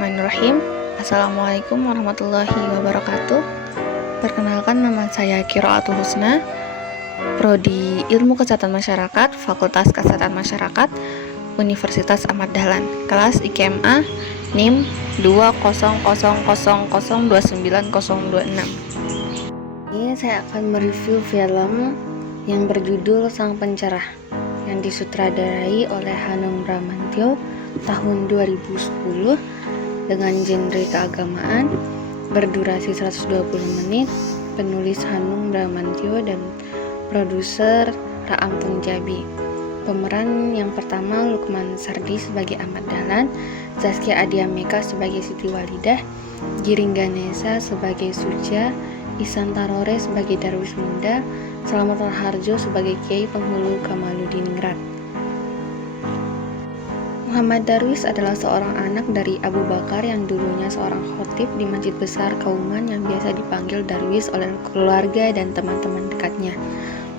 Bismillahirrahmanirrahim. Assalamualaikum warahmatullahi wabarakatuh. Perkenalkan, nama saya Qiraatul Husna, Prodi Ilmu Kesehatan Masyarakat, Fakultas Kesehatan Masyarakat, Universitas Ahmad Dahlan, kelas IKMA NIM 20000290026. Ini saya akan mereview film yang berjudul Sang Pencerah yang disutradarai oleh Hanung Bramantyo tahun 2010 dengan genre keagamaan, berdurasi 120 menit, penulis Hanung Bramantyo dan produser Raam Punjabi. Pemeran yang pertama Lukman Sardi sebagai Ahmad Dahlan, Zaskia Adiameka sebagai Siti Walidah, Giring Ganesa sebagai Suja, Ihsan Tarore sebagai Darwis Muda, Slamet Raharjo sebagai Kiai Penghulu Kamaludiningrat. Muhammad Darwis adalah seorang anak dari Abu Bakar yang dulunya seorang khotib di Masjid Besar Kauman yang biasa dipanggil Darwis oleh keluarga dan teman-teman dekatnya.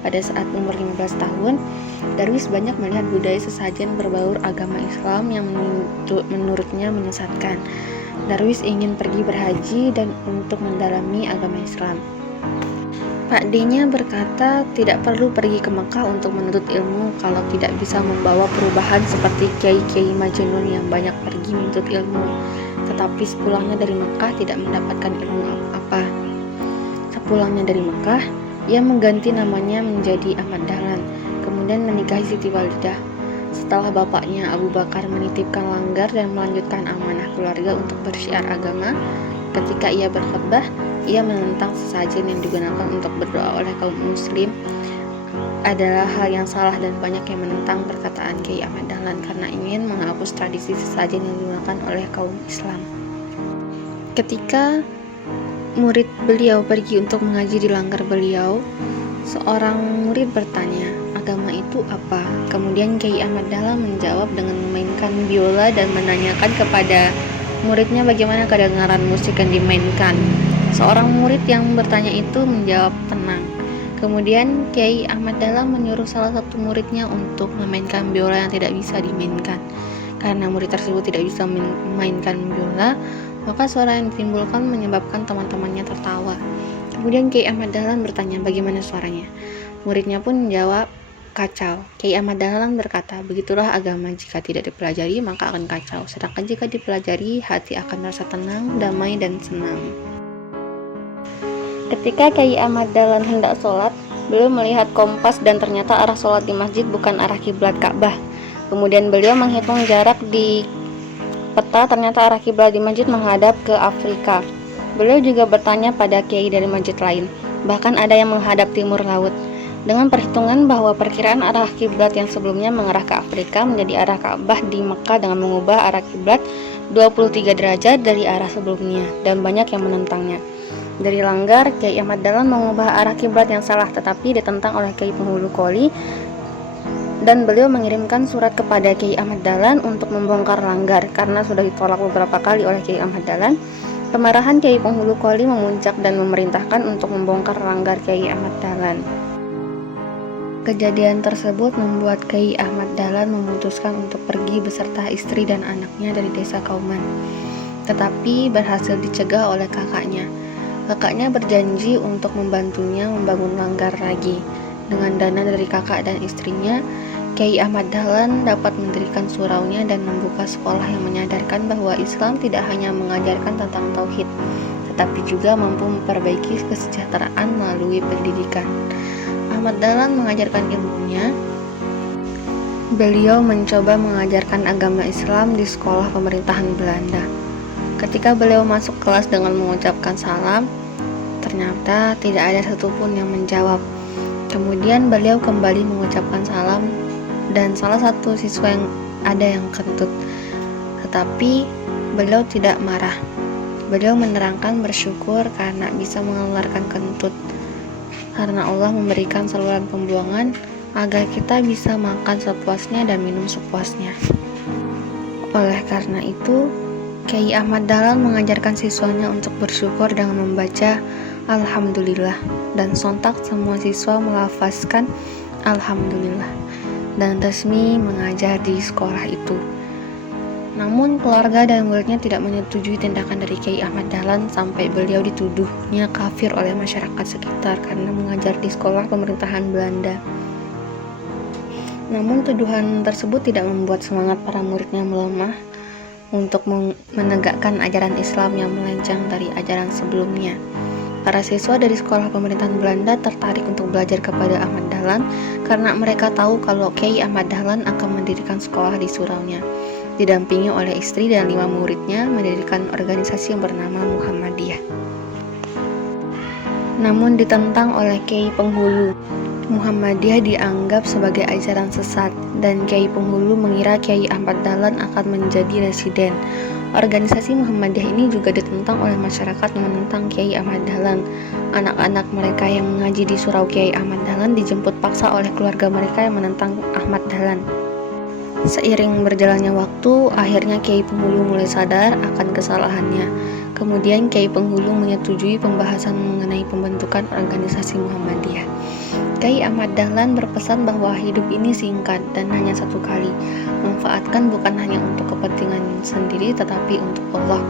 Pada saat umur 15 tahun, Darwis banyak melihat budaya sesajen berbaur agama Islam yang menurutnya menyesatkan. Darwis ingin pergi berhaji dan untuk mendalami agama Islam. Pak D-nya berkata tidak perlu pergi ke Mekah untuk menuntut ilmu kalau tidak bisa membawa perubahan seperti kiai-kiai Majnun yang banyak pergi menuntut ilmu, tetapi sepulangnya dari Mekah tidak mendapatkan ilmu apa. Sepulangnya dari Mekah, ia mengganti namanya menjadi Ahmad Dahlan, kemudian menikahi Siti Walidah. Setelah bapaknya Abu Bakar menitipkan langgar dan melanjutkan amanah keluarga untuk bersyiar agama, ketika ia berkhutbah, ia menentang sesajen yang digunakan untuk berdoa oleh kaum muslim adalah hal yang salah dan banyak yang menentang perkataan Kiai Ahmad Dahlan karena ingin menghapus tradisi sesajen yang digunakan oleh kaum Islam. Ketika murid beliau pergi untuk mengaji di langgar beliau, seorang murid bertanya, agama itu apa? Kemudian Kiai Ahmad Dahlan menjawab dengan memainkan biola dan menanyakan kepada muridnya bagaimana kedengaran musik yang dimainkan. Seorang murid yang bertanya itu menjawab tenang. Kemudian Kiai Ahmad Dahlan menyuruh salah satu muridnya untuk memainkan biola yang tidak bisa dimainkan. Karena murid tersebut tidak bisa memainkan biola, maka suara yang ditimbulkan menyebabkan teman-temannya tertawa. Kemudian Kiai Ahmad Dahlan bertanya bagaimana suaranya. Muridnya pun menjawab, kacau. Kiai Ahmad Dahlan berkata, begitulah agama, jika tidak dipelajari maka akan kacau, sedangkan jika dipelajari hati akan merasa tenang, damai dan senang. Ketika Kiai Ahmad Dahlan hendak sholat, beliau melihat kompas dan ternyata arah sholat di masjid bukan arah kiblat Ka'bah. Kemudian beliau menghitung jarak di peta, ternyata arah kiblat di masjid menghadap ke Afrika. Beliau juga bertanya pada kiai dari masjid lain, bahkan ada yang menghadap timur laut. Dengan perhitungan bahwa perkiraan arah kiblat yang sebelumnya mengarah ke Afrika menjadi arah Ka'bah di Mekah dengan mengubah arah kiblat 23 derajat dari arah sebelumnya, dan banyak yang menentangnya. Dari langgar, Kiai Ahmad Dahlan mengubah arah kiblat yang salah, tetapi ditentang oleh Kiai Penghulu Koli, dan beliau mengirimkan surat kepada Kiai Ahmad Dahlan untuk membongkar langgar. Karena sudah ditolak beberapa kali oleh Kiai Ahmad Dahlan, kemarahan Kiai Penghulu Koli memuncak dan memerintahkan untuk membongkar langgar Kiai Ahmad Dahlan. Kejadian tersebut membuat Kiai Ahmad Dahlan memutuskan untuk pergi beserta istri dan anaknya dari desa Kauman, tetapi berhasil dicegah oleh kakaknya. Kakaknya berjanji untuk membantunya membangun langgar lagi. Dengan dana dari kakak dan istrinya, Kiai Ahmad Dahlan dapat mendirikan suraunya dan membuka sekolah yang menyadarkan bahwa Islam tidak hanya mengajarkan tentang tauhid, tetapi juga mampu memperbaiki kesejahteraan melalui pendidikan. Ahmad Dahlan mengajarkan ilmunya. Beliau mencoba mengajarkan agama Islam di sekolah pemerintahan Belanda. Ketika beliau masuk kelas dengan mengucapkan salam, ternyata tidak ada satupun yang menjawab. Kemudian beliau kembali mengucapkan salam dan salah satu siswa yang kentut. Tetapi beliau tidak marah. Beliau menerangkan bersyukur karena bisa mengeluarkan kentut, karena Allah memberikan saluran pembuangan agar kita bisa makan sepuasnya dan minum sepuasnya. Oleh karena itu, Kiai Ahmad Dahlan mengajarkan siswanya untuk bersyukur dengan membaca Alhamdulillah, dan sontak semua siswa melafazkan Alhamdulillah dan resmi mengajar di sekolah itu. Namun keluarga dan muridnya tidak menyetujui tindakan dari Kiai Ahmad Dahlan sampai beliau dituduhnya kafir oleh masyarakat sekitar karena mengajar di sekolah pemerintahan Belanda. Namun tuduhan tersebut tidak membuat semangat para muridnya melemah untuk menegakkan ajaran Islam yang melenceng dari ajaran sebelumnya. Para siswa dari sekolah pemerintahan Belanda tertarik untuk belajar kepada Ahmad Dahlan karena mereka tahu kalau Kiai Ahmad Dahlan akan mendirikan sekolah di suraunya. Didampingi oleh istri dan 5 muridnya mendirikan organisasi yang bernama Muhammadiyah. Namun ditentang oleh Kiai penghulu. Muhammadiyah dianggap sebagai ajaran sesat dan Kiai penghulu mengira Kiai Ahmad Dahlan akan menjadi residen. Organisasi Muhammadiyah ini juga ditentang oleh masyarakat yang menentang Kiai Ahmad Dahlan. Anak-anak mereka yang mengaji di surau Kiai Ahmad Dahlan dijemput paksa oleh keluarga mereka yang menentang Ahmad Dahlan. Seiring berjalannya waktu, akhirnya Kiai penghulu mulai sadar akan kesalahannya. Kemudian Kiai penghulu menyetujui pembahasan mengenai pembentukan organisasi Muhammadiyah. Kiai Ahmad Dahlan berpesan bahwa hidup ini singkat dan hanya satu kali. Manfaatkan bukan hanya untuk kepentingan sendiri tetapi untuk Allah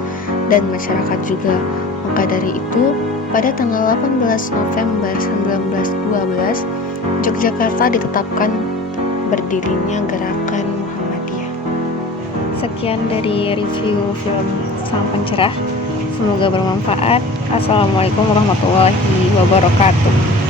dan masyarakat juga. Maka dari itu, pada tanggal 18 November 1912, Yogyakarta ditetapkan berdirinya Gerakan Muhammadiyah. Sekian dari review film Sang Pencerah. Semoga bermanfaat. Assalamualaikum warahmatullahi wabarakatuh.